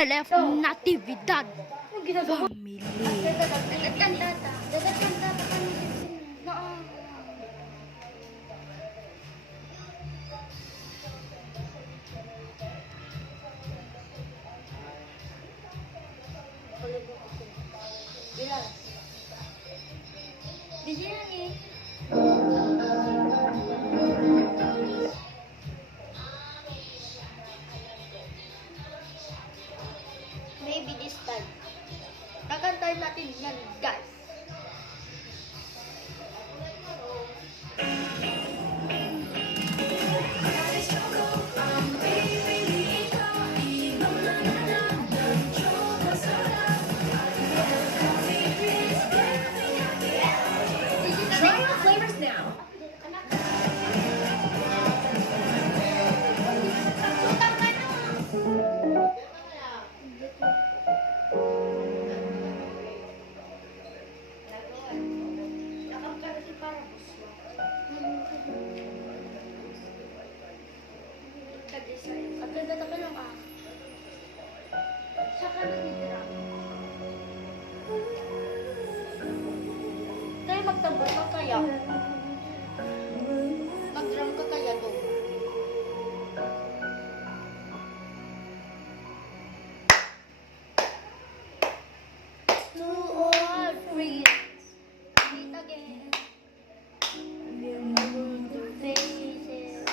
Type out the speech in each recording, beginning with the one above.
LF Natividad Family. Dagat kandata kami na. Bilal. Di sini nih. Maybe this time. Kakantahin natin yan, guys. Try the flavors now. Tayo magtambol ka kaya? Mag-drum ka kaya to? To all friends, meet again. The faces,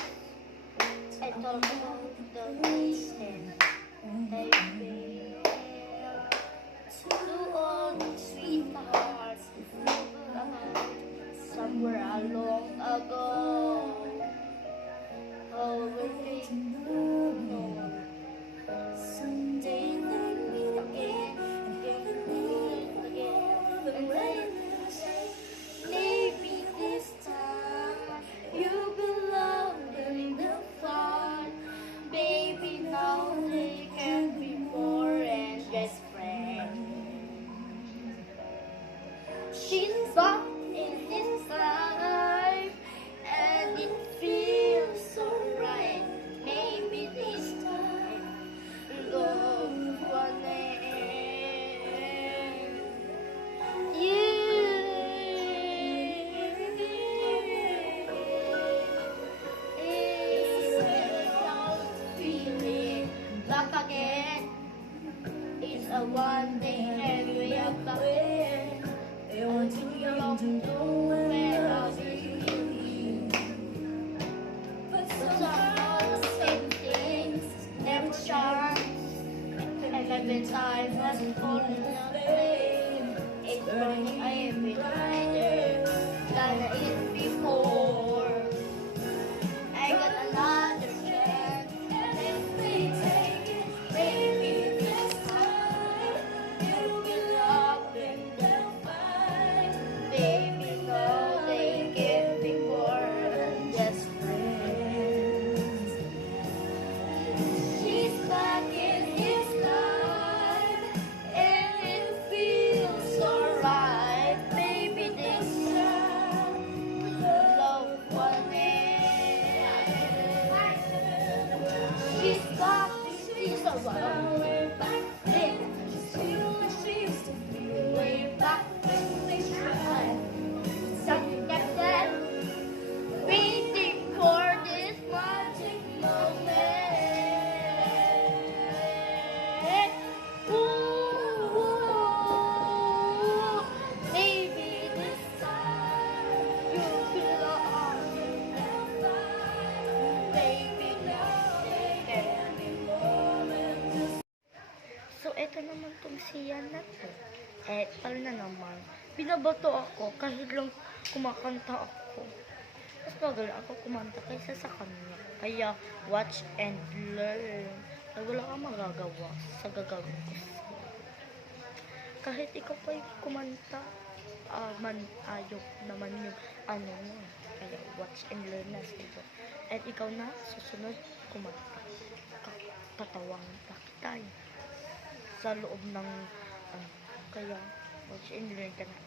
I talk about the faces they feel. To all the sweethearts who loved somewhere long ago. How will they know? Someday they meet again, and they say, maybe this time you belong in the fun. Baby, now they can be more than just friends. She's back in his life, and it feels so right. Maybe this time love will end. Feeling back again. It's a one day and we are back again. I'm too young to know where I'll be. But somehow the same things never change. And every time has fallen away. It's funny I have been hiding than I did before. I got another chance, and if we take it, maybe this time you'll be loved and they'll find. Baby, now they can be more than just friends. She's back in his life, and it feels so right. Maybe this time love will end. She's back, she's around. Way back then, she used to be. Way back when they tried. Something like that. Waiting for this magic moment. Ooh, maybe this time you'll belong in the fire. Baby, now they can be more than just. So eto naman tong siya na to. Eto na naman. Binabato ako kahit lang kumakanta ako. Mas magaling ako kumanta kaysa sa kanya. Kaya watch and learn. Ay wala kang magagawa sa gagawin ko. Kahit ikaw pa yung kumanta, ayaw naman yung ano mo. Kaya watch and learn na sila. At ikaw na susunod kumanta. Patawang tayo sa loob ng kaya watch and learn ka na.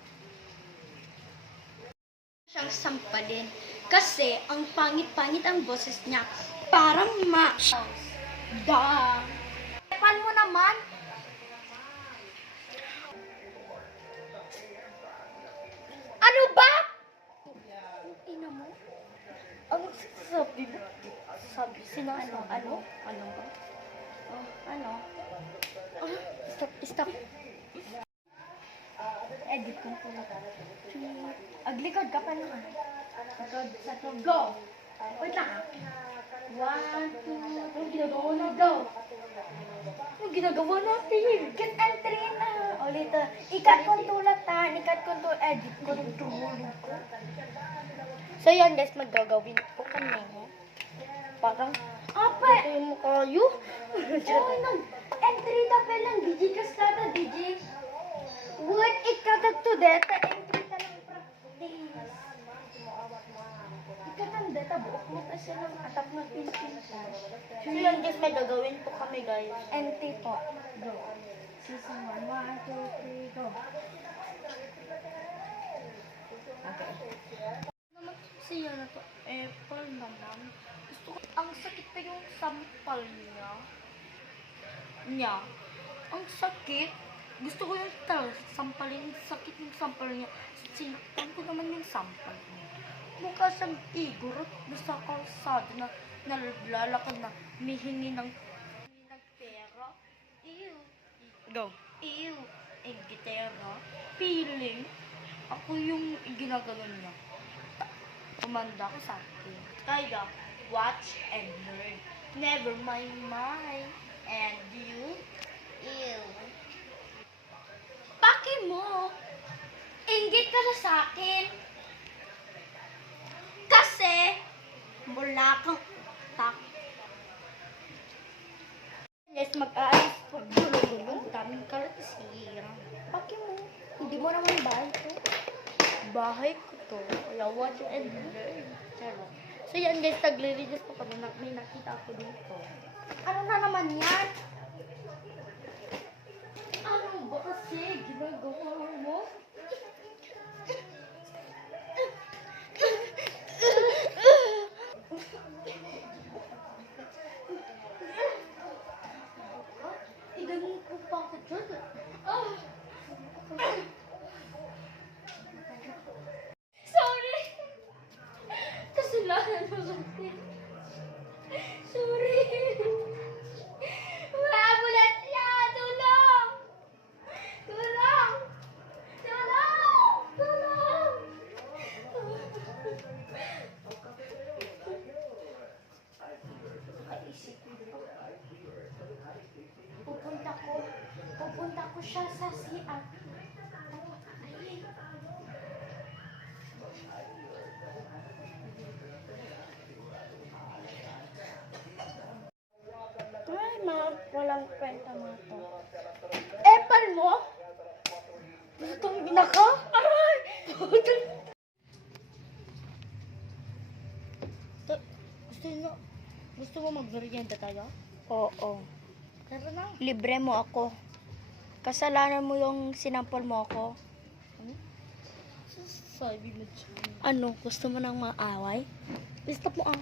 Siyang sampalin kasi ang pangit-pangit ang boses niya, parang ma. Da. Pan mo naman. Ano ba? Ina mo? Ano sabi mo? Sabi, sinasa, ano? Ano ba? Oh, ano? Stop, stop. Edit ko po. Aglikod ka pa naman. Likod sa to. Go! Wait lang ah. 1, 2, anong ginagawa na daw? Anong ginagawa natin? Get entry na. Ulit ah. Ikat kong tulad ha. Ikat kong tulad. Edit ko ng tulad ko. So yan guys, magagawin ko kami. Parang, Apa! ito yung mukha yun. Oh, nag-entry na pa lang. DJ Cascada, DJ. Word ikadat to data. Entry ka lang practice. Ikadat data. Buok mo kasi ng atap na pin-pin siya. So yan guys, may gagawin po kami guys. Entry po. Go. Season 1. 1, 2, 3, go. Okay. Naman siya na to, apple naman. Gusto ko, ang sakit pa yung sampal niya. Ang sakit. Gusto ko yung sampalin. Sakit yung sampal niya. Sinaktan ko naman yung sampal niya. Mukha siyang igorot na sa kalsada na nalalakad na mihingi ng pera. Ew. Go. Ew. Gitera. Feeling. Ako yung ginaganon niya. Kumanda ko sa akin. Kaya, watch and learn. Never mind mine. And you? Ew. Paki mo. Inggit ka na sa akin. Kasi, mula kang tak. Yes, mag-aalis po. Gulong-gulong. Daming kalasira. Paki mo. Hindi mo naman bahay to. Bahay ko to. Kaya watch and learn. Charot. So yan guys, tagli-reduce po kami. May nakita ako dito. Ano na naman yan? Ano ba kasi ginagawa mo? Iganin ko pa ako dyan. Sorry. Kasalanan mo kasi. Sorry. Wala mo lahat siya. Tulong. Tulong. Tulong. Tulong. Nakaisip ko. Pupunta ko siya sa CR. Ay. Ay, mga walang kwenta mga to. Epal mo? Itong binaka? Aray! Gusto mo mag-merienda tayo? Oo. Tara na. Libre mo ako. Kasalanan mo yung sinampol mo ako. Sabi mo dyan. Ano? Gusto mo ng maaway? Stop mo ah.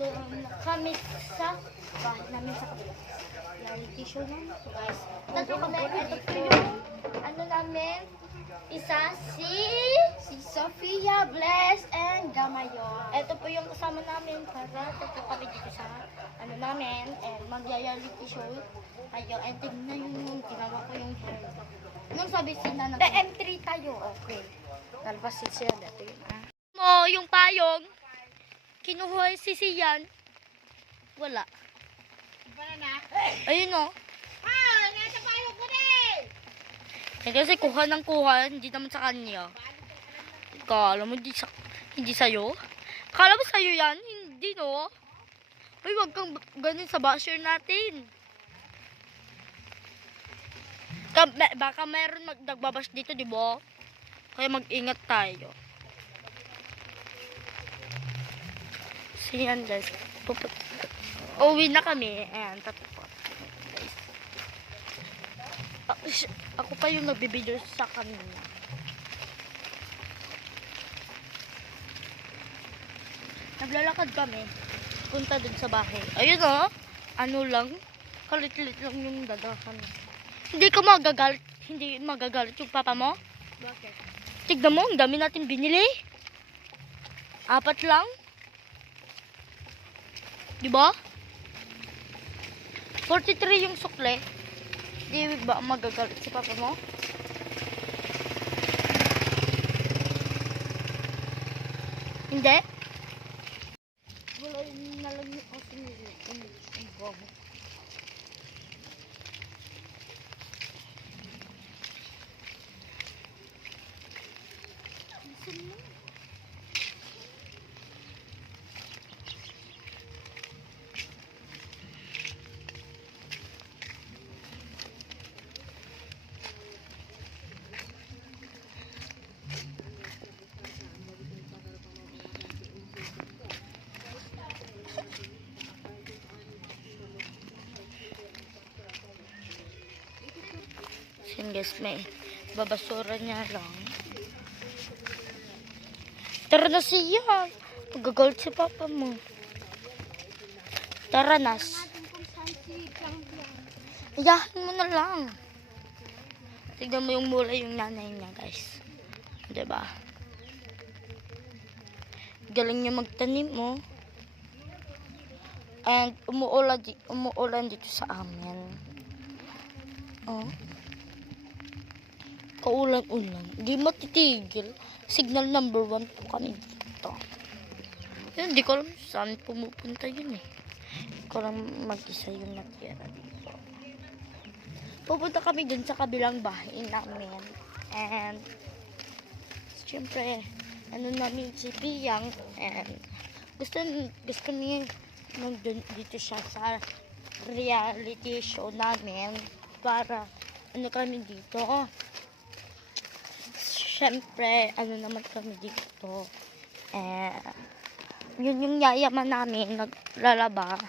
Doon na kami sa bahay namin sa reality show namin. So guys, tatlo kami. Ito po yung ano namin. Isa si Sofia, Bless, and Gamayon. Ito po yung kasama namin para tatlo kami dito sa ano namin. And mag-reality show kayo. And tignan yung ginawa ko yung hair. Anong sabi si Nana? M3 tayo. Okay. Talbasit siya. Dito yun mo yung payong. Kinuha si Sian. Wala. Ayun o. Nasa payong ko din! Eh, kasi kuha ng kuha, hindi naman sa kanya. Kala mo hindi sa'yo? Kala mo sa'yo yan? Hindi no. Uy, wag kang ganun sa basher natin. Baka mayroon nagbabash dito, di ba? Kaya mag-ingat tayo. So yan guys. Uwi na kami. Ayan, tatapos. Ako pa yung nagbibideo sa kanina. Naglalakad kami. Punta dun sa bahay. Ayun o. Ano lang. Kalit-lit lang yung dadahan. Hindi ka magagalit. Hindi magagalit yung papa mo. Bakit? Tignan mo. Ang dami natin binili. 4 lang. Diba? 43 yung sukle. Di ba magagalit si papa mo? Hindi? Wala na lang yung aso nila. Ang baho. Yan guys, may babasura niya lang. Tara na siya. Magagalit si papa mo. Tara na. Iyahan mo na lang. Tignan mo yung mula yung nanay niya guys. Diba? Galing niya magtanim mo. And umuulan dito sa amin. Oh. Kaulan-ulan. Hindi matitigil. Signal number 1 po kami dito. Yun, hindi ko alam saan pumupunta yun eh. Hindi ko alam mag-isa yung natira dito. Pupunta kami dun sa kabilang bahay namin. And, syempre, ano namin si Piyang. And, gusto niya nandun dito siya sa reality show namin. Para, ano kami dito. Siyempre, ano naman kami dito. Yun yung yayaman namin, naglalaba.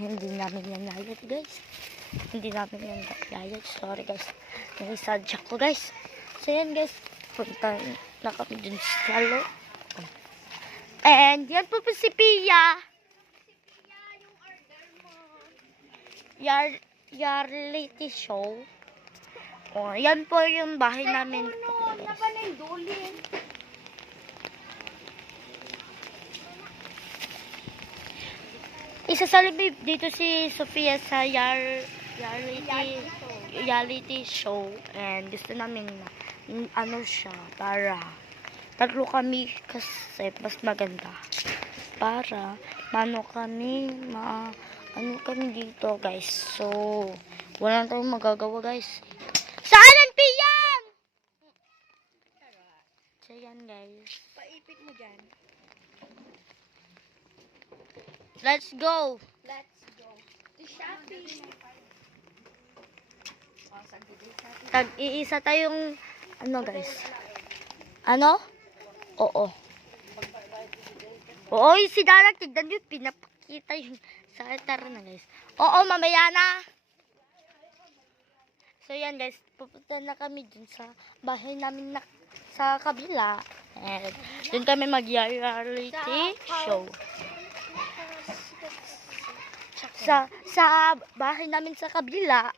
Hindi namin yan nayat, guys. Hindi namin yan nayat. Sorry, guys. Naisadya ko, guys. So, yan, guys. Punta na kami dun sa loob. And, yan po si Pia. Reality show. Oh, yan po yung bahay namin. Isasalib dito si Sofia sa reality show. And gusto namin ano siya, para tatlo kami kasi mas maganda. Para ano kami, ano kami dito guys. So, wala tayong magagawa guys. Saan ang Piyang? So, yan guys. Paipit mo dyan. Let's go. Let's go. To shopping. Tag-iisa tayong, ano guys. Ano? Oo. Oo, yung si Dara, tignan yun, pinapakita yung sa tara na guys. Oo, mamaya na. So yan guys, pupunta na kami dun sa bahay namin na sa kabila. And dun kami mag-reality show. sa bahay namin sa kabila,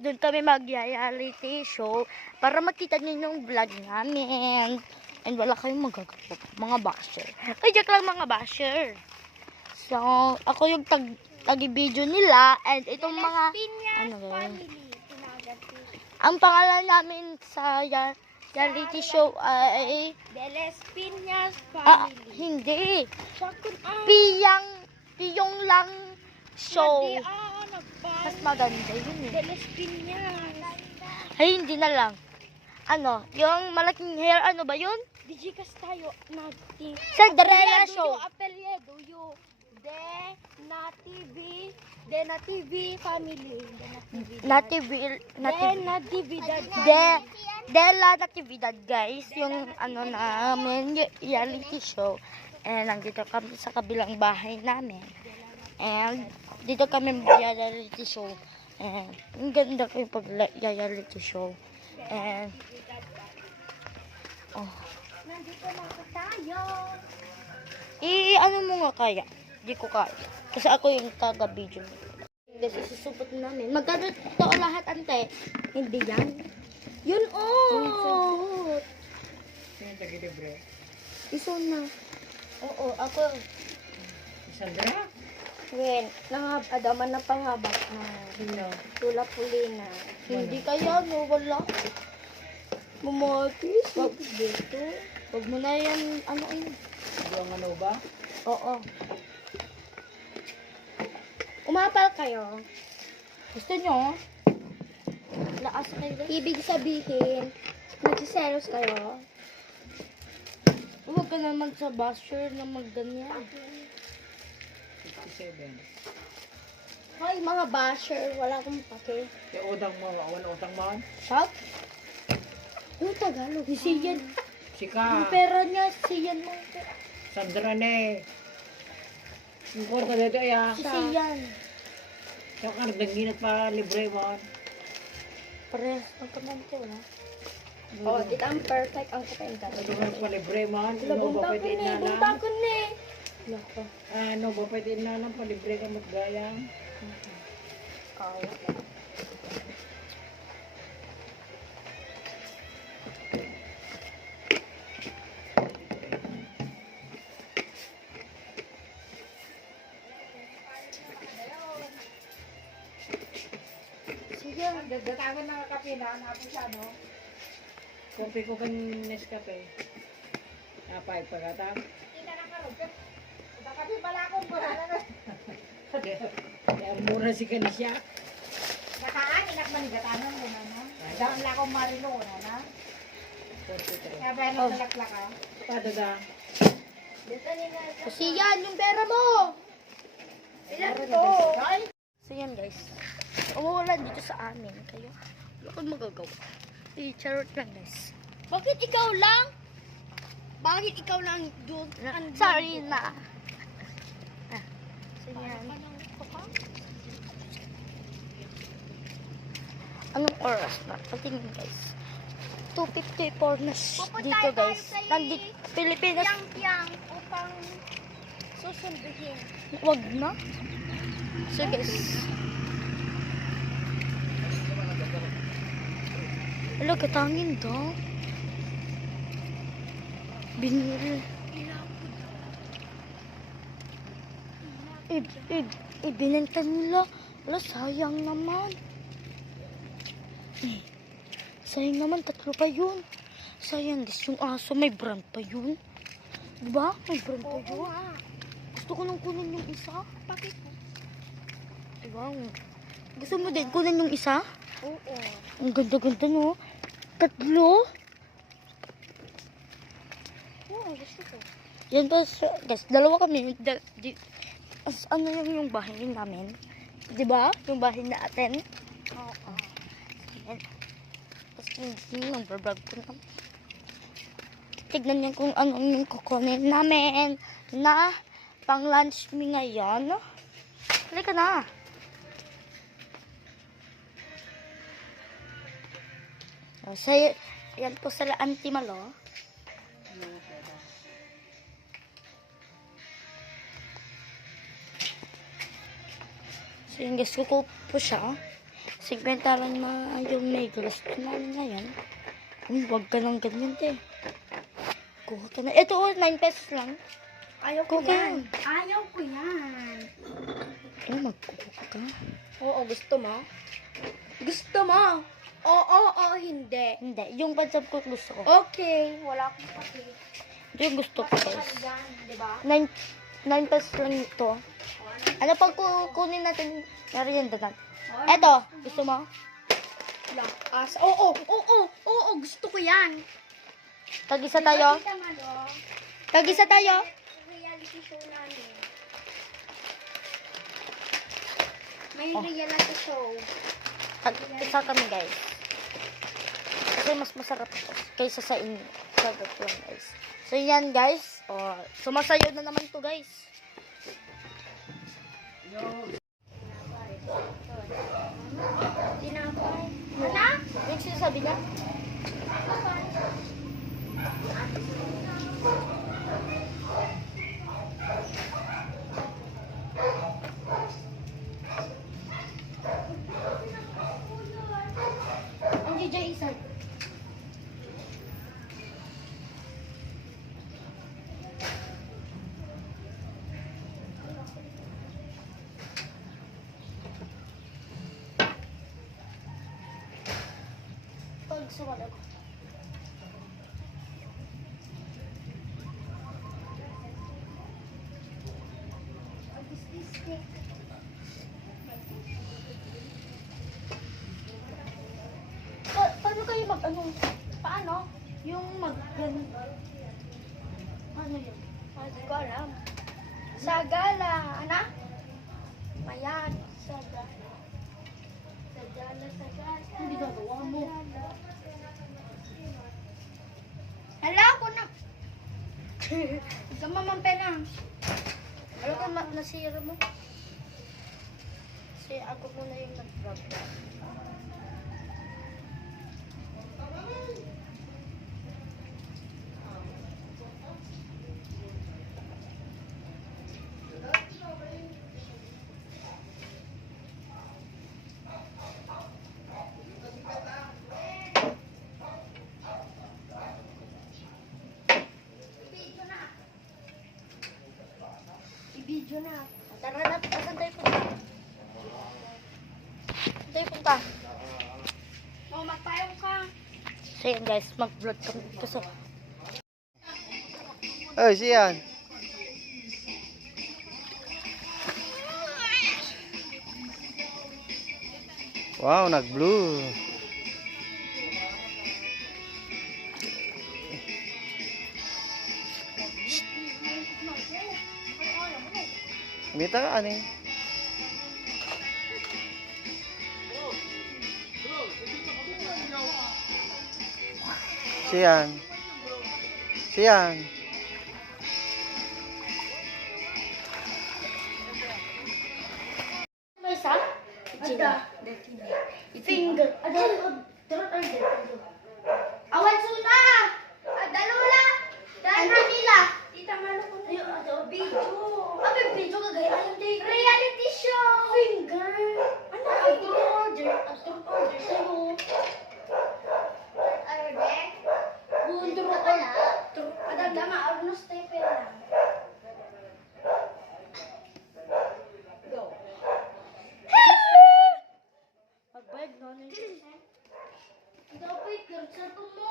doon kami mag-reality show para makita niyo yung vlog namin. And wala kayong magagawa, mga basher. Ay, joke lang mga basher. So, ako yung tagi-video nila and itong mga ano yun. Ang pangalan namin sa reality show ay The Les Piñas Family. hindi. Bakit Piyong lang show. nagpa. Mas maganda yun eh. The Les Piñas. Ay, hindi na lang. Ano, yung malaking hair, ano ba yun? Digikas tayo natin. Cinderella show. Apelyedo yo. De na TV family. Natividad. Dela Natividad, guys. Yung ano namin, reality show. And nandito kami sa kabilang bahay namin. And dito kami mag-reality show. And ang ganda ko yung pag-reality show. And Nandito na ako tayo. ano mo nga kaya? Di ko kaya. Kasi ako yung taga-video. Kasi susupot namin. Magkano to lahat, ante? Hindi yan. Yun oh. Iso na. Oo, ako. Sandra? Wen, adaman na panghabak na. Sino? Tula pulina. Hindi kaya, no? Wala. Mamatis. Wag dito. Wag mo na yan, ano yun. Ang ano ba? Oo. Umapal kayo. Gusto nyo? Laas kayo. Ibig sabihin, nagsiselos kayo. Huwag ka naman sa basher na magganyan. 57. Hoy, mga basher, wala akong pake. Yung udang mo, awan utang mo. Shop? Ano Tagalog? Siyan. Sika. Yung pera niya, siyan mo. Sandra ne. Yung kwarta dito ya. Siyan. Yung ka nagdanginat pa libre mo. Parehas ng kamante, wala? Oh, dito ang perfect ang kapenta. Nagdanginat pa libre mo. Ano Bunta ba ko pwede ni, na bunta lang? ko ni. Lako. Ano ba pwede na lang pa libre ka magayang? Oh. Sige. Dagdatangan na kape na. Napo siya, no? Kopi ko kan Nescafe. Apay pagkata. Kaya mura si Kanisya. Gataan, inak man gatanan mo na, no? Daan lang akong marino na, na? 43. Kaya ba yung nalaklak ka? Padada. Siyan, yung pera mo! Ilan to? So yan guys, umuulan dito sa amin. Kaya wala akong magagawa. I-charot lang guys. Bakit ikaw lang? Bakit ikaw lang doon? Sorry na. So yan. Anong oras na? Patingin guys. 2:54 na dito guys. Nandito, Pilipinas. Yang upang susunduhin. Wag na. So guys. Wala katangin daw. Binili. Ibinenta nila. Wala, sayang naman. Sayang naman, 3 pa yun. Sayang guys, yung aso may brand pa yun. Diba? May brand pa yun. Gusto ko nang kunin yung isa. Bakit? Diba? Gusto mo din kunin yung isa? Oo. Ang ganda-ganda no. 3. Oo, gusto ko. Yan pa, guys, 2 kami. Ano yung bahay namin? Diba? Yung bahay natin. Oo. Yan. Tapos yung vlog ko na. Tignan niyo kung ano yung kukunin namin na pang lunch me ngayon. Halika na. So, yan po sila Auntie Malo. So yung guys, kukuha po siya. 50 lang na yung negros namin ngayon. Huwag ka nang ganyan, te. Kuha ka na. Ito, 9 pesos lang. Ayaw ko Kuha ka yan. yan. Ayaw ko yan. Magkuha ka. Oo, gusto mo? Gusto mo? Oo, hindi. Hindi, yung pansap ko gusto ko. Okay, wala akong pati. Ito yung gusto ko, guys. Yan, di ba? 9 pesos lang ito. Ano pag kunin natin merienda natin? Eto, gusto mo? Lakas. Oo, gusto ko yan. Tag-isa tayo? Kita mo, no? Tag-isa tayo? Reality show namin. May reality show. Tag-isa kami, guys. Kasi mas masarap ito kaysa sa inyo. Sarap lang, guys. So, yan, guys. Sumasayaw na naman to, guys. Tinapay. Ano? Yung sinasabi niya? Ang DJ isa. Pag sumalag. Paano kayo mag-ano? Paano? Yung mag-ano? Ano yun? Hindi ko alam. Sagala. Ano? Mayan. Sagala. Sagala. Hindi gagawa mo. Hala ko na. Huwag ka mamampe na. Ano ka nasira mo? Kasi ako muna yung nag-vlog. I-video na. Tara na, saan tayo punta? Saan tayo punta? O, magpayong ka. So yan guys, mag-vlog kami kasi Oh, siyan. Wow, nag-blue. Mita ka, ano eh? Siyan. Siyan. may isa? Ada. Finger. Turun ay Awan suna! Dalula! Dan Manila! Tita Malo ko na. Video. Abi, video ka gaya. Reality show! Finger. Ano? After order. After order sa'yo. Arde? Under Wala. order. Adaga nga, arnos tepe lang. Go. Magbayad no? Dapat kerja mo.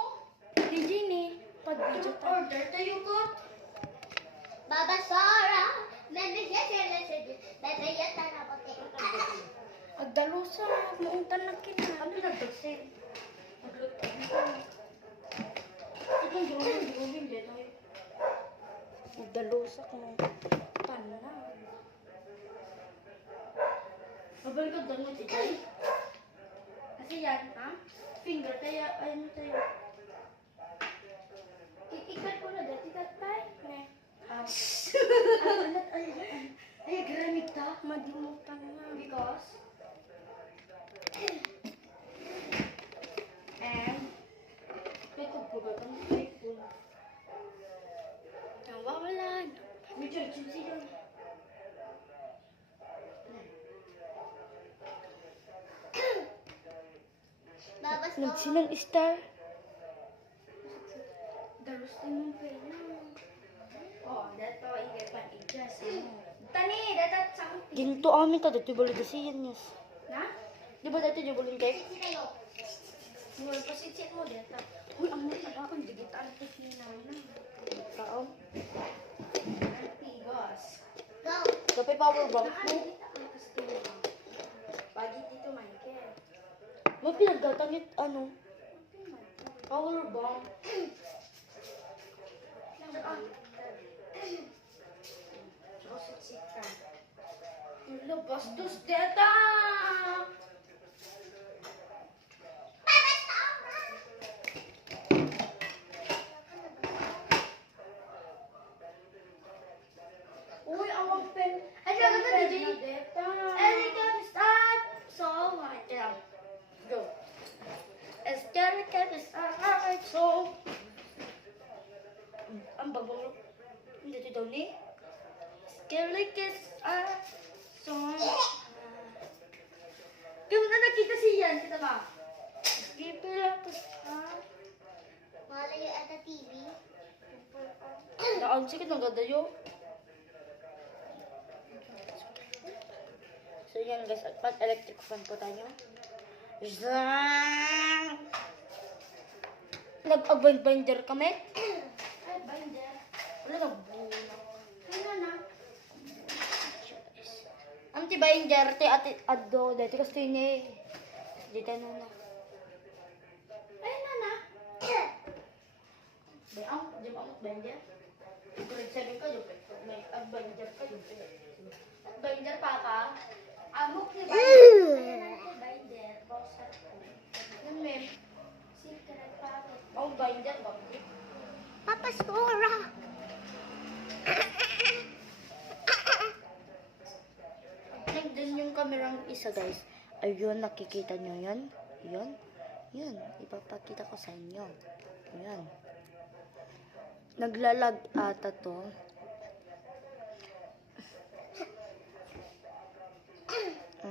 Di sini. Pag-video tayo. Order tayo ko. Baba Sara. Bebe yata na pati. Agdalusa. Mauntan na kita. Ano nagdagsin? Itong gawin dito. Agdalusa ko ng tanan. Mabalik ka doon natin. Kasi yan, ha? Finger tayo, ayun tayo. Ikat ko na dati tatay. Ay, gramig ta. Madimutan na. Because? And, ito po ba? Ang cellphone. Nawawalan. Medyo, chinsi yun. Nagsinang star. Dalos din mong pena. Oh, dato ingay pa ikas. Tani, datat something. Ginto amin ta dito balik kasi yan yes. Na? Di ba dito yung buling cake? Mura pa si Chit mo dito. Uy, ang mga akong digital tekina na. Tao. Antigos. Kapay power bank mo. Pagi dito, Michael. May pinaggatangit ano? Power bank. Tsaka si Chita. Ulo, bastos deta! Uy, awang pen. Ay, Ang ka pen DJ. na Deta. And it can start. So, yeah. Go. As can start. So. Ang bagong. Hindi ito daw ni. Scary kiss. So. Kung na nakita siya, kita ba? Skip lang to. Wala yung ata TV. Naon sige nang ganda yo. So yan guys, at electric fan po tayo. Zang! Nag-binder kami. Ay, binder. Wala nagbulang. Ano na? Ang ti binder, ti ati addo, dati kasi ni. Dito na. Ay, na. Bay ang, di ba ang binder? Grade 7 ka, yung may binder ka, yung binder pa ka. Amok ni binder. Binder. Browser ko. Yan ma'am. Secret packet. Ang binder ba? Papa Sora. Nandun yung kamerang isa guys. Ayun, nakikita nyo yan? Yun. Yun. Ipapakita ko sa inyo. Ayan. Naglalag ata to.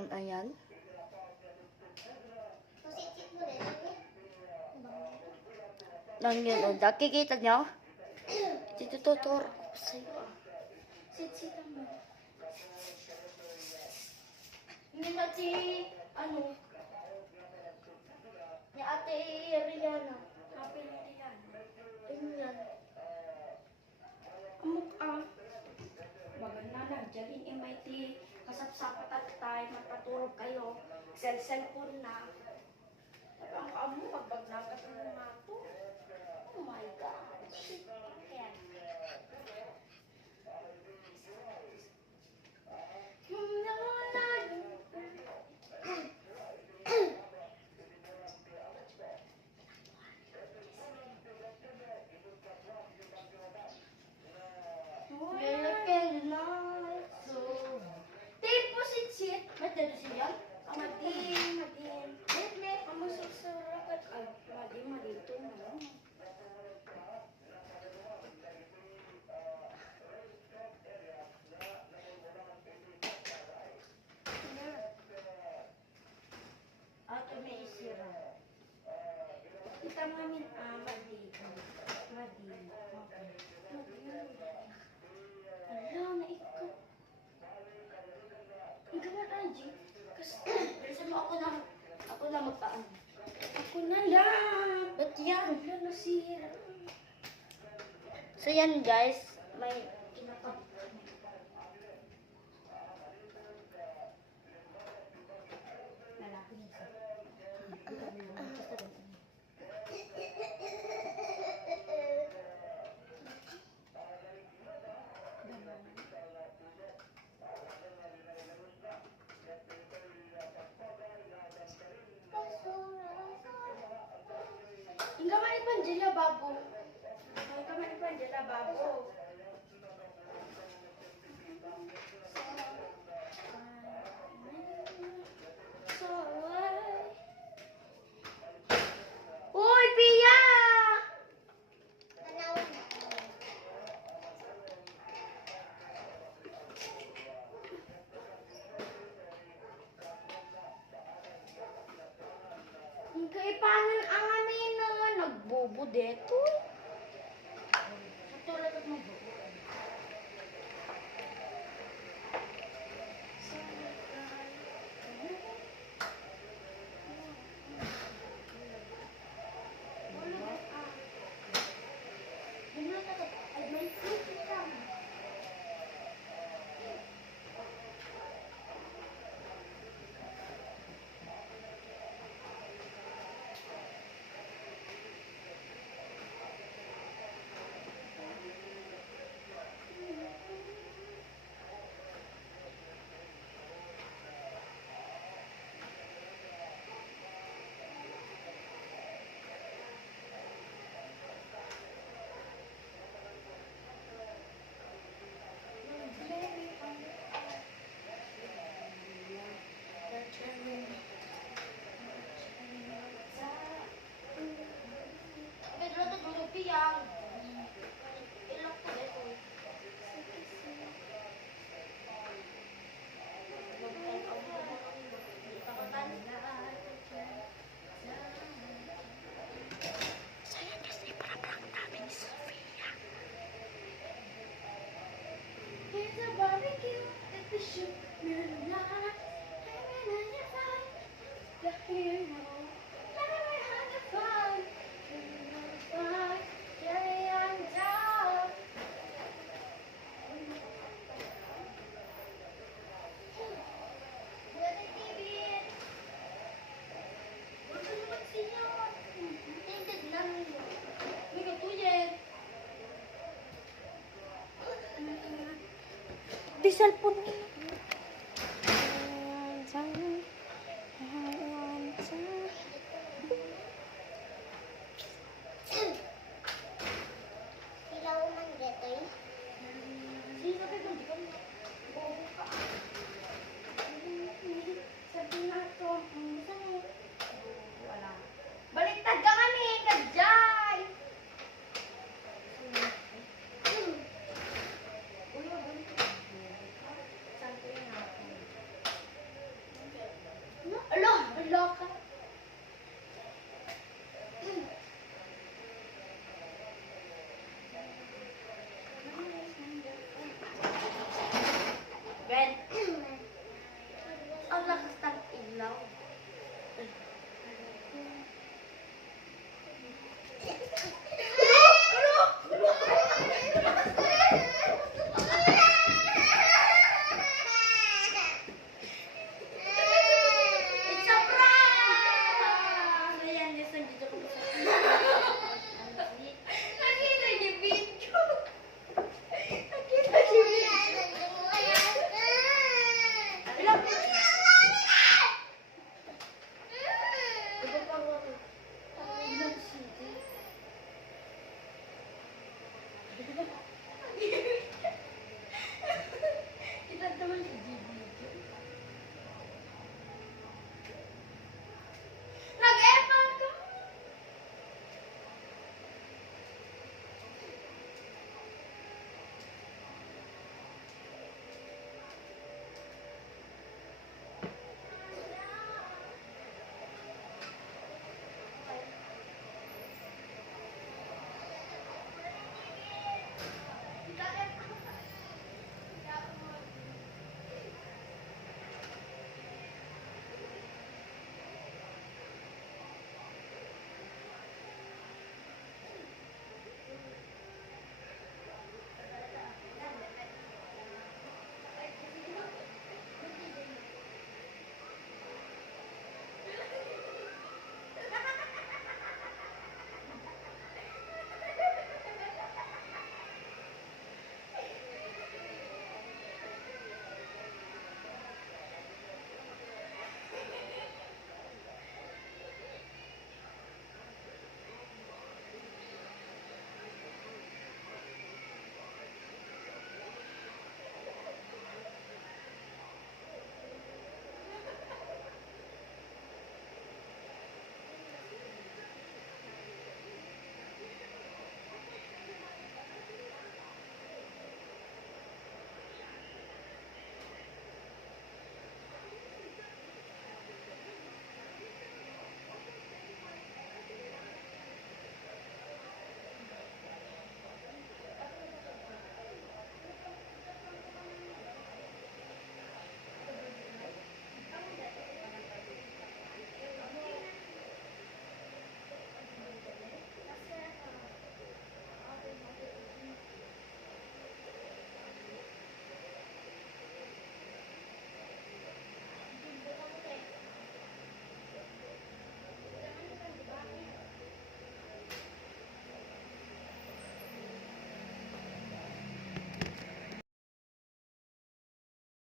Ayan. Lang yun. O, nakikita nyo? Dito tutor ko sa'yo. Sit mo. Hindi na si, ano, ni Ate Rihanna. Happy na yan. Ayun yan. Amok maganda na. Diyan MIT. Kasapsapat at tayo. Magpatulog kayo. Cellphone na. Pero ang kaamo, pagbagnagat ng mga to. Oh my God. Ayan. Yung naman. Tipo si Chit. Madalo siya? Madin. Kamu susurakat. Ay, madin ito na. Ate may isira. Kita mo namin, madin. Madin. Ala, na ikaw. Ikaw na, Angie. Kasi, Bilisan mo ako na magpaan. ako na lang. Ba't yan? Ala, nasira. So yan guys, may kinaka. Lalaki niya. Hingga man Pangela Babu. Hingga man Pangela Babu. Uy, Pia! Hingga ipangan dito. Katulad ng mga Di cellphone niya.